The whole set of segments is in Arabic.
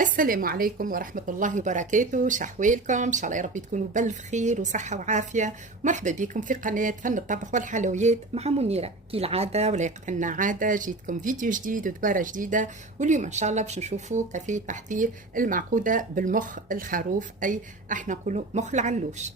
السلام عليكم ورحمة الله وبركاته. شحوالكم إن شاء الله يا رب تكونوا بألف خير وصحة وعافية. مرحبا بكم في قناة فن الطبخ والحلويات مع منيرة. كالعادة ولا يقتلنا عادة، جيتكم فيديو جديد ودبارة جديدة، واليوم إن شاء الله باش نشوفوا كيفية تحضير المعقودة بالمخ الخروف، أي احنا نقولوا مخ العلوش.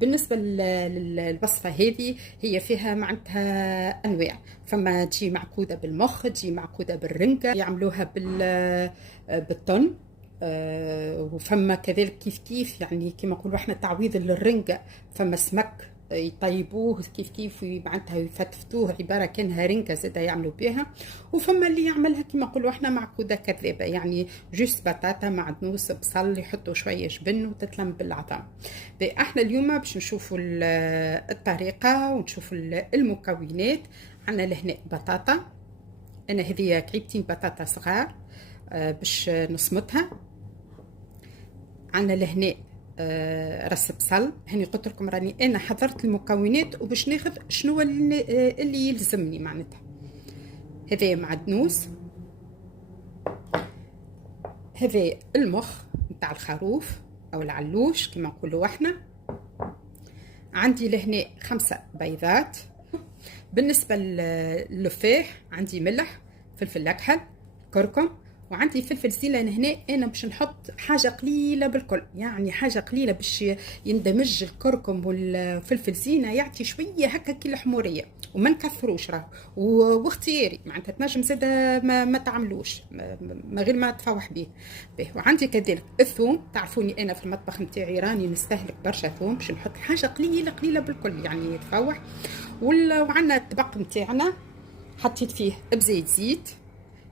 بالنسبة للوصفة هذه هي فيها معناتها أنواع، فما تجي معقودة بالمخ، تجي معقودة بالرنجة، يعملوها بالطن. وفما كذلك كيف كيف يعني كما نقولوا احنا تعويض للرنجة، فما سمك يطيبوه كيف كيف معناتها يفتفتوه عبارة كانها رنجة زادا يعملوا بها. وفما اللي يعملها كما نقولوا احنا معقودة كذابة، يعني جوست بطاطا معدنوس بصل يحطوا شوية جبن وتتلم بالعظام. احنا اليوم باش نشوفوا الطريقة ونشوفوا المكونات. عندنا لهنا بطاطا، انا هذه كعيبتين بطاطا صغار باش نصمتها. عندنا لهنا رس بصل. هني قلت لكم راني انا حضرت المكونات وباش ناخذ شنو اللي يلزمني معناتها. هذا معدنوس، هذا المخ نتاع الخروف او العلوش كما نقولوا احنا. عندي لهنا 5 بيضات. بالنسبه للفاح عندي ملح، فلفل اكحل، كركم، وعندي فلفل زيلان. هنا انا باش نحط حاجه قليله بالكل، يعني حاجه قليله باش يندمج الكركم والفلفل زينه، يعطي شويه هكا كي الحموريه وما نكثروش راه. واختياري معناتها تنجم زاده ما تعملوش ما غير ما تفوح به. وعندي كذلك الثوم. تعرفوني انا في المطبخ نتاعي راني نستهلك برشا ثوم، باش نحط حاجه قليله قليله بالكل يعني تفوح. وعندنا الطبق نتاعنا حطيت فيه بزيت زيت.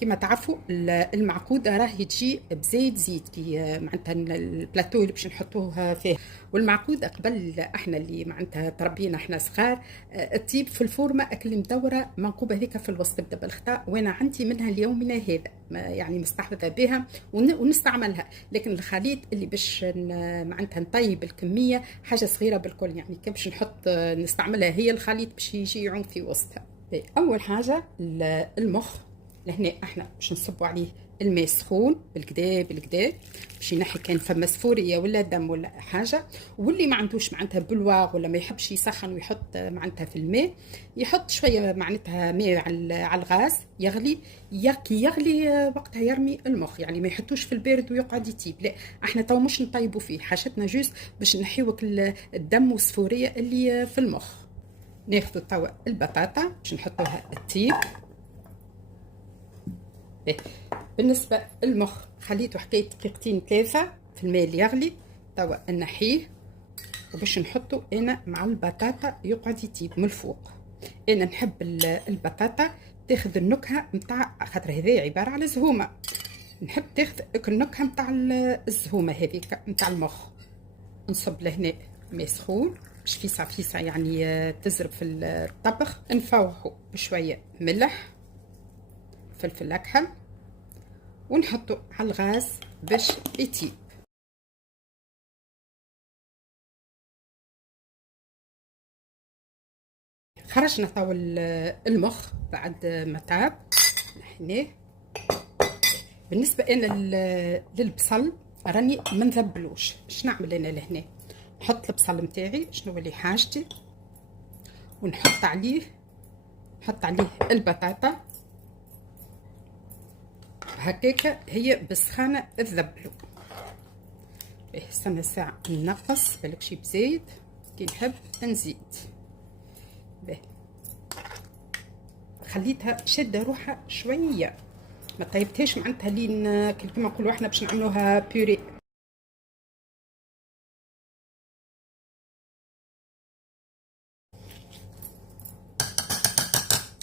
كما تعرفوا المعقودة راهي تجي بزيت زيت كي معناتها البلاتو اللي باش نحطوه فيه. والمعقودة قبل احنا اللي معناتها تربينا احنا صغار الطيب في الفورمة اكل مدورة منقوبة هذيك في الوسط تبدا بالخطا، وانا عندي منها اليومنا هذا يعني مستحفظة بها ونستعملها. لكن الخليط اللي باش معناتها نطيب الكمية حاجة صغيرة بالكل، يعني كي باش نحط نستعملها هي الخليط باش يجي يعوم في وسطها. اول حاجة المخ لهنا احنا باش نصبوا عليه الماء سخون بالكدا بالكدا باش ينحي كان فما سفوريه ولا دم ولا حاجه. واللي ما عندوش معناتها بلواغ ولا ما يحبش يسخن ويحط معناتها في الماء، يحط شويه معناتها ماء على الغاز يغلي. يغلي وقتها يرمي المخ، يعني ما يحطوش في البارد ويقعد يطيب، لا احنا تو مش نطيبوا فيه، حاجتنا جوست باش نحيوك الدم والسفوريه اللي في المخ. ناخذ توا البطاطا باش نحطوها الطيب. بالنسبة المخ خليته حكاية دقيقتين 3 في الماء اللي يغلي. توا نحيه وباش نحطه انا مع البطاطا يقعد يطيب من الفوق. انا نحب البطاطا تاخذ النكهة متاع، خاطر هذا عبارة على زهومة، نحب تاخذ النكهة متاع الزهومة هذيك متاع المخ. نصب لهنا ماء سخون باش فيسع فيسع يعني تزرب في الطبخ. نفوحه بشوية ملح، فلفل اكحل، ونحطه على الغاز باش يطيب. خرجنا توا المخ بعد ما طاب نحناه. بالنسبه انا للبصل راني ما نذبلوش. باش نعمل انا لهنا نحط البصل نتاعي شنو اللي حاجتي، ونحط عليه البطاطا هكاكا هي بسخانه تذبلو. استنى ساعه نقص بالك شي بزيت كي نحب نزيد. خليتها شاده روحها شويه، ما طيبتهاش معناتها لين كما نقولوا احنا باش نعملوها بيوري.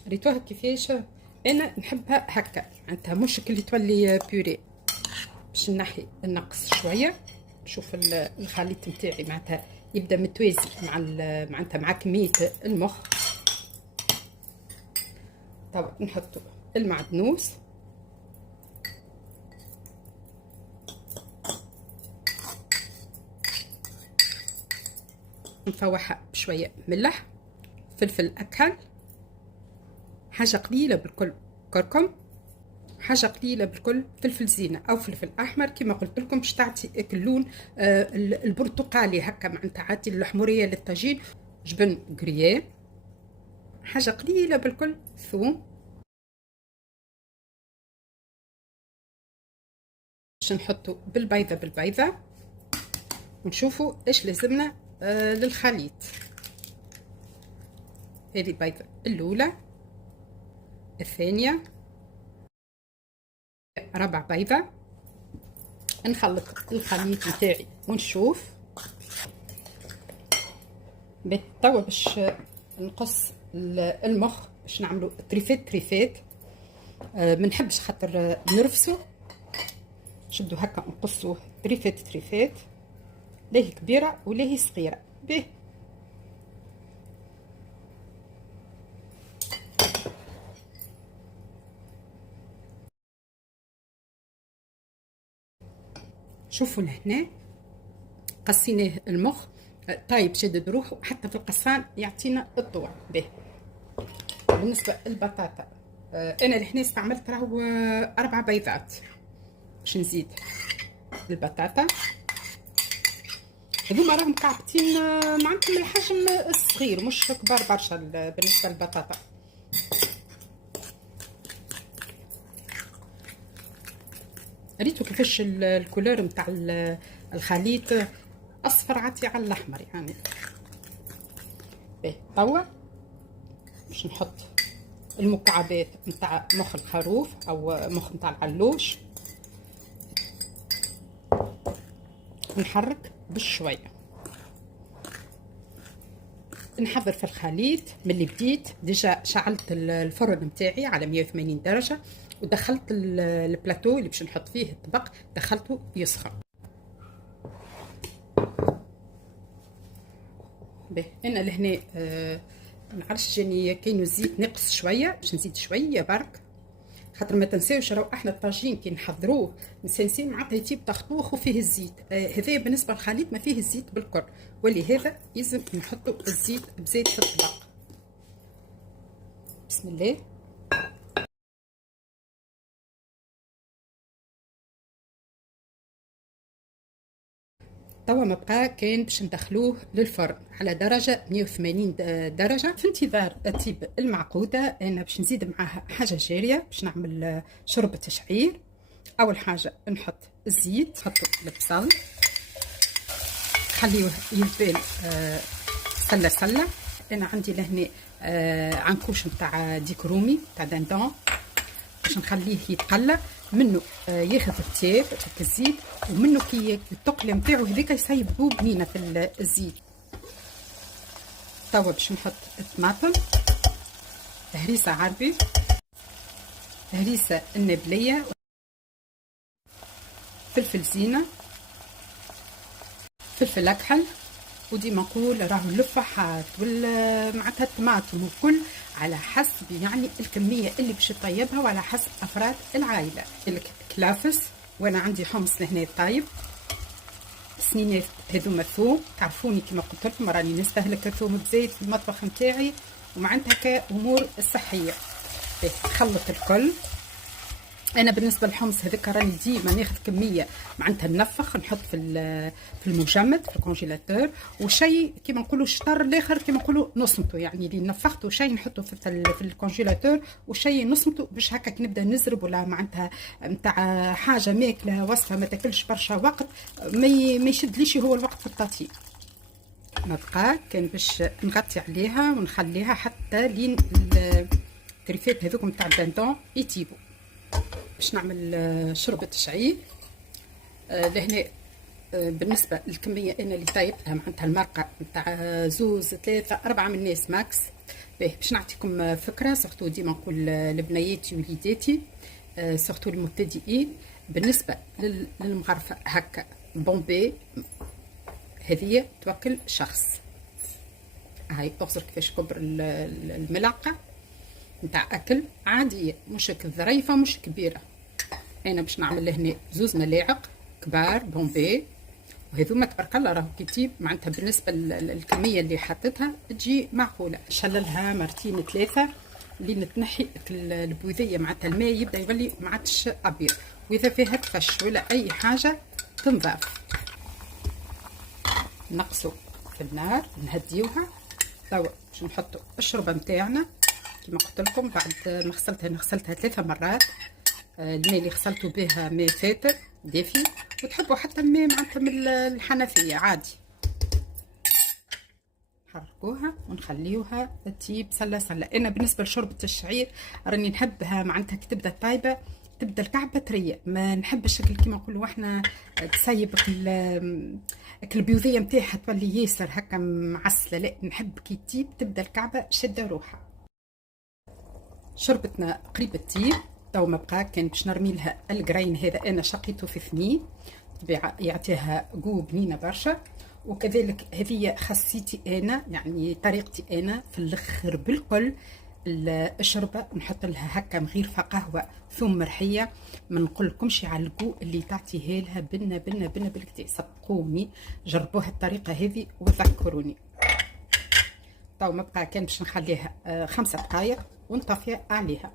ريتوها كيفاش انا نحبها هكا معناتها مش اللي تولي بيوري. باش نحي النقص شويه، نشوف الخليط نتاعي معناتها يبدا متوازي مع معناتها مع كميه المخ. طبعا نحطوا المعدنوس، نفوحها بشويه ملح، فلفل اكحل، حاجه قليله بالكل كركم، حاجه قليله بالكل، فلفل زينه او فلفل احمر كما قلت لكم باش تعطي اللون البرتقالي هكا معناتها عادي الحموريه للطاجين. جبن غرييه، حاجه قليله بالكل، ثوم باش نحطو بالبيضه ونشوفوا ايش لازمنا للخليط. هذه البيضه الاولى، الثانيه، ربع بيضه. نخلط الخليط نتاعي ونشوف. توا باش نقص المخ باش نعملو تريفات. ما نحبش خاطر نرفسو، نشدو هكا نقصوه تريفات، لاهي كبيره ولاهي صغيره. به شوفوا لهنا قصيناه المخ طايب شدد روحه، حتى في القصان يعطينا الطوع. به بالنسبه للبطاطا انا لهنا استعملت راهو 4 بيضات. باش نزيد البطاطا، هذوما راهم كعبتين معناتها من الحجم الصغير مش كبار برشا بالنسبه للبطاطا. ريتو كيفاش الكولور نتاع الخليط اصفر عاتي على الاحمر يعني. باهي توا باش نحط المكعبات نتاع مخ الخروف او مخ نتاع العلوش، نحرك بشويه. نحضر في الخليط ملي بديت ديجا شعلت الفرن نتاعي على 180 درجه، ودخلت البلاتو اللي باش نحط فيه الطبق دخلته يسخن. باهي انا لهنا معرفش جاني كاينو الزيت نقص شويه، باش نزيد شويه برك خاطر ما تنساوش راهو احنا الطاجين كي نحضروه مسنسين معناتها يجيب تخطوخ وفيه الزيت. هذايا بالنسبه للخليط ما فيه الزيت بالكل، ولهذا لازم نحطوا الزيت بزيت في الطبق. بسم الله. توا ما بقى كان باش ندخلوه للفرن على درجه 180 درجه. في انتظار تطيب المعقوده انا باش نزيد معاها حاجه جاريه باش نعمل شوربه شعير. اول حاجه نحط الزيت، نحطو البصل، خليه يذبل سله. انا عندي لهنا عنكوش نتاع ديك رومي نتاع دندون باش نخليه يتقلى منه، ياخذ التياب في الزيت، ومنه كي التقليه نتاعو هذيك يسيبو بنينه في الزيت. توا باش نحط الطماطم، هريسه عربي، هريسه النابليه، فلفل زينه، فلفل اكحل، وديما نقول راهو اللفاحات معناتها الطماطم وكل على حسب يعني الكميه اللي باش تطيبها وعلى حسب افراد العائله. الكلافس، وانا عندي حمص لهنا طايب، سنينات هذوما ثوم، تعرفوني كما قلت لكم راني نستهلك الثوم بزيت في المطبخ نتاعي ومعناتها كامور صحيه. نخلط الكل. انا بالنسبه للحمص هذاك راني ديما ناخذ كميه معناتها ننفخ، نحط في المجمد في الكونجيلاتور، وشيء كيما نقولوا الشطر الاخر كيما نقولوا نصمته، يعني اللي نفخته شيء نحطه في الكونجيلاتور وشيء نصمته باش هكا كي نبدا نزرب ولا معناتها نتاع حاجه ماكله وصفه ما تاكلش برشا وقت ما يشدليش هو الوقت في التطيب. ما بقى كان باش نغطي عليها ونخليها حتى لين التريفات هذوك نتاع الدندون يطيبوا. باش نعمل شوربه شعير لهنا. بالنسبه للكميه انا اللي طايبتها معناتها المرقه نتاع 2 3 4 من الناس ماكس. باش نعطيكم فكره، سورتو ديما نقول لبنياتي وليداتي سورتو المبتدئين، بالنسبه للمغرفه هكا بومبي هذه توكل شخص. هاي اغزر كيفاش كبر الملعقه نتاع اكل عاديه، مش ظريفه مش كبيره. انا باش نعمل لهنا 2 ملاعق كبار بومبي، وهذوما تبارك الله راهو كي معناتها بالنسبه للكميه اللي حطيتها تجي معقوله. نشللها مرتين 3 لين تنحي البوذيه معناتها الماء يبدا يولي ما عادش ابيض، واذا فيها تفش ولا اي حاجه تنضاف. نقصوا في النار نهديوها. توا باش نحطوا الشوربه نتاعنا كما قلت لكم. بعد ما غسلتها، انا غسلتها 3 مرات. الماء اللي غسلته به ماء فاتر دافي، وتحبوا حتى الماء معناتها من الحنفيه عادي. نحركوها ونخليوها تطيب سله سله. انا بالنسبه لشوربه الشعير راني نحبها معناتها كي تبدا طايبه تبدا الكعبه طريه، ما نحبش الشكل كيما نقولوا احنا تسيب البيوضيه نتاعها تولي ياسر هكا معسله. لا، نحب كي تطيب تبدا الكعبه شاده روحها. شربتنا قريبه تطيب. تو ما بقى كان باش نرمي لها القرين. هذا انا شقيته في 2 طبيعه يعطيها قو بنينه برشا. وكذلك هذه خاصيتي انا، يعني طريقتي انا في الاخر بالكل. الشربه نحط لها هكا مغيرفه قهوه ثم مرحيه. ما نقولكمش على القو اللي تعطيه لها بنا بنا بنا بالكدا. صدقوني جربوها الطريقه هذه وذكروني. تو ما بقى كان باش نخليها 5 دقائق ونطفي عليها.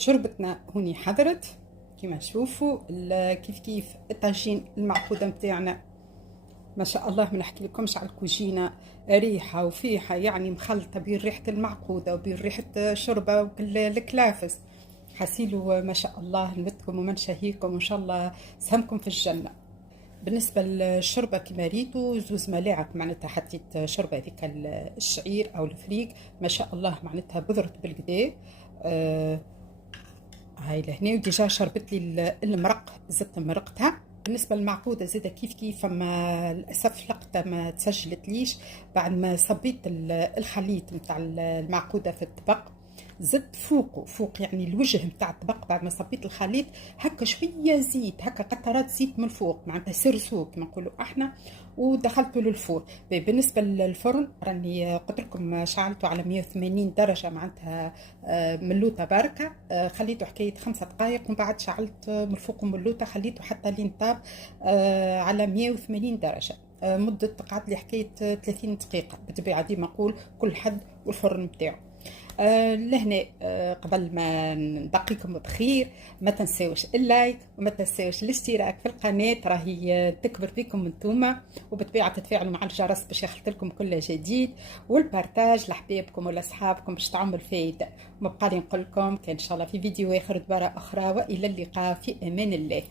شربتنا هوني حضرت كيما تشوفوا. كيف كيف الطاجين المعقوده نتاعنا ما شاء الله. ما نحكي لكمش على الكوجينه ريحه وفيحه، يعني مخلطه بين ريحه المعقوده وبين ريحه شوربه والكلافس. حسيلو ما شاء الله نمتكم ومن شهيكم وان شاء الله سهمكم في الجنه. بالنسبه للشوربه كيما ريتو 2 ملاعق معناتها حطيت شوربه هذيك الشعير او الفريك ما شاء الله معناتها بذرت بالكدا. هاي لهنا وديجا شربت لي المرق، زدت مرقتها. بالنسبه للمعقوده زاده كيف كيف، فما للاسف لقطه ما تسجلت ليش. بعد ما صبيت الخليط نتاع المعقوده في الطبق زدت فوق يعني الوجه نتاع الطبق. بعد ما صبيت الخليط هكا شويه زيت، هكا قطرات زيت من الفوق معناتها سرسو كما نقولوا احنا، ودخلته للفور. بالنسبه للفرن راني قلت لكم شعلته على 180 درجه معناتها ملوته بركه. خليته حكايه 5 دقائق ومن بعد شعلت من الفوق ملوته خليته حتى لين طاب على 180 درجه. مده قعد لي حكايه 30 دقيقه. بالطبيعه ديما نقول كل حد والفرن نتاعو. لهنا قبل ما نبقيكم بخير ما تنساوش اللايك وما تنساوش الاشتراك في القناة، راهي تكبر بكم انتوما، وبالطبيعة تتفاعلوا مع الجرس باش يخلطلكم كل جديد، والبارتاج لحبابكم ولا اصحابكم باش تعمل فايدة. وما بقالي نقول لكم كان ان شاء الله في فيديو اخر دبارة اخرى، والى اللقاء في امان الله.